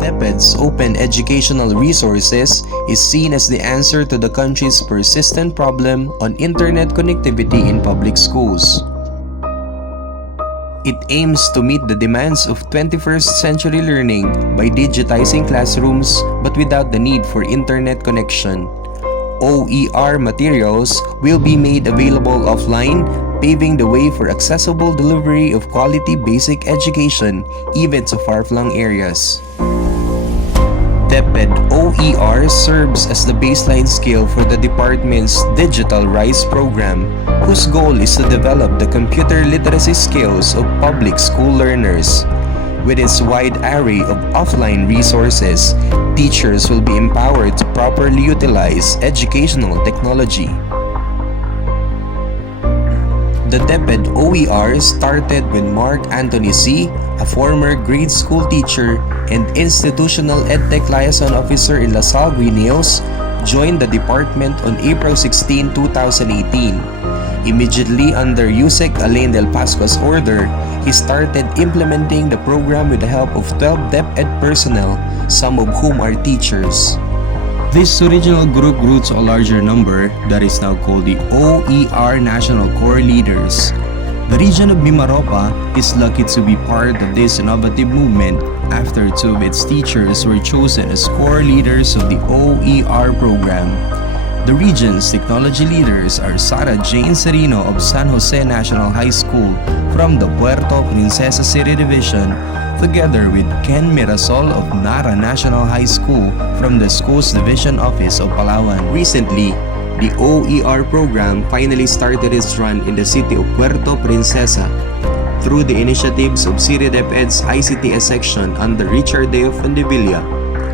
DepEd's open educational resources is seen as the answer to the country's persistent problem on internet connectivity in public schools. It aims to meet the demands of 21st century learning by digitizing classrooms but without the need for internet connection. OER materials will be made available offline, paving the way for accessible delivery of quality basic education even to far-flung areas. DepEd OER serves as the baseline skill for the department's Digital Rise program, whose goal is to develop the computer literacy skills of public school learners. With its wide array of offline resources, teachers will be empowered to properly utilize educational technology. The DepEd OER started when Mark Anthony C., a former grade school teacher and institutional EdTech liaison officer in LaSalle Green Hills, joined the department on April 16, 2018. Immediately under Yusek Alain Del Pascua's order, he started implementing the program with the help of 12 DepEd personnel, some of whom are teachers. This original group grew to a larger number that is now called the OER National Core Leaders. The region of Mimaropa is lucky to be part of this innovative movement after two of its teachers were chosen as core leaders of the OER program. The region's technology leaders are Sarah Jane Serino of San Jose National High School from the Puerto Princesa City Division, together with Ken Mirasol of Nara National High School from the school's division office of Palawan. Recently, the OER program finally started its run in the city of Puerto Princesa through the initiatives of City DepEd's ICTS section under Richard Deo Fondevilla,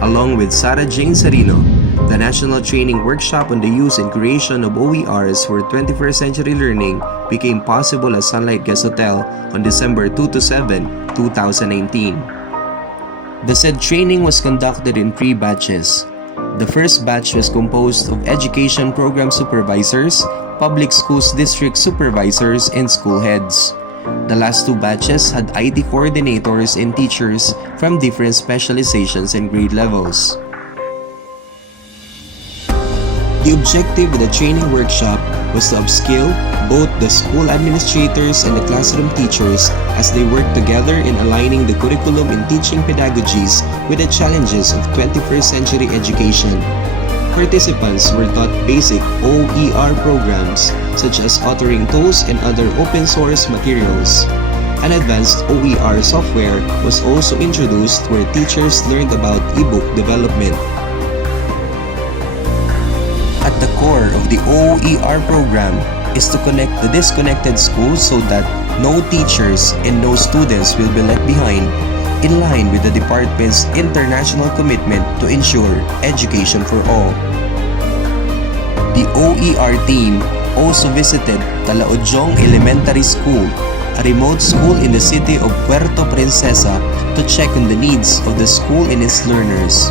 along with Sarah Jane Serino. The National Training Workshop on the use and creation of OERs for 21st century learning became possible at Sunlight Guest Hotel on December 2-7, 2019. The said training was conducted in 3 batches. The first batch was composed of education program supervisors, public schools district supervisors, and school heads. The last 2 batches had IT coordinators and teachers from different specializations and grade levels. The objective of the training workshop was to upskill both the school administrators and the classroom teachers as they work together in aligning the curriculum and teaching pedagogies with the challenges of 21st century education. Participants were taught basic OER programs such as authoring tools and other open source materials. An advanced OER software was also introduced where teachers learned about ebook development. At the core of the OER program is to connect the disconnected schools so that no teachers and no students will be left behind, in line with the department's international commitment to ensure education for all. The OER team also visited Talaudjong Elementary School, a remote school in the city of Puerto Princesa, to check on the needs of the school and its learners.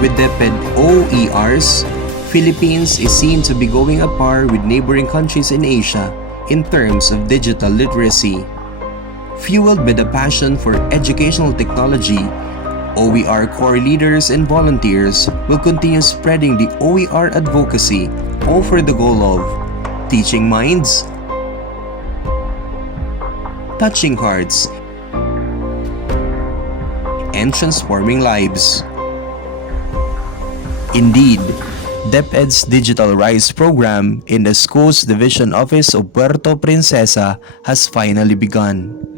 With DepEd OERs, Philippines is seen to be going at par with neighboring countries in Asia in terms of digital literacy. Fueled by the passion for educational technology, OER core leaders and volunteers will continue spreading the OER advocacy, all for the goal of teaching minds, touching hearts, and transforming lives. Indeed, DepEd's Digital Rise program in the school's division office of Puerto Princesa has finally begun.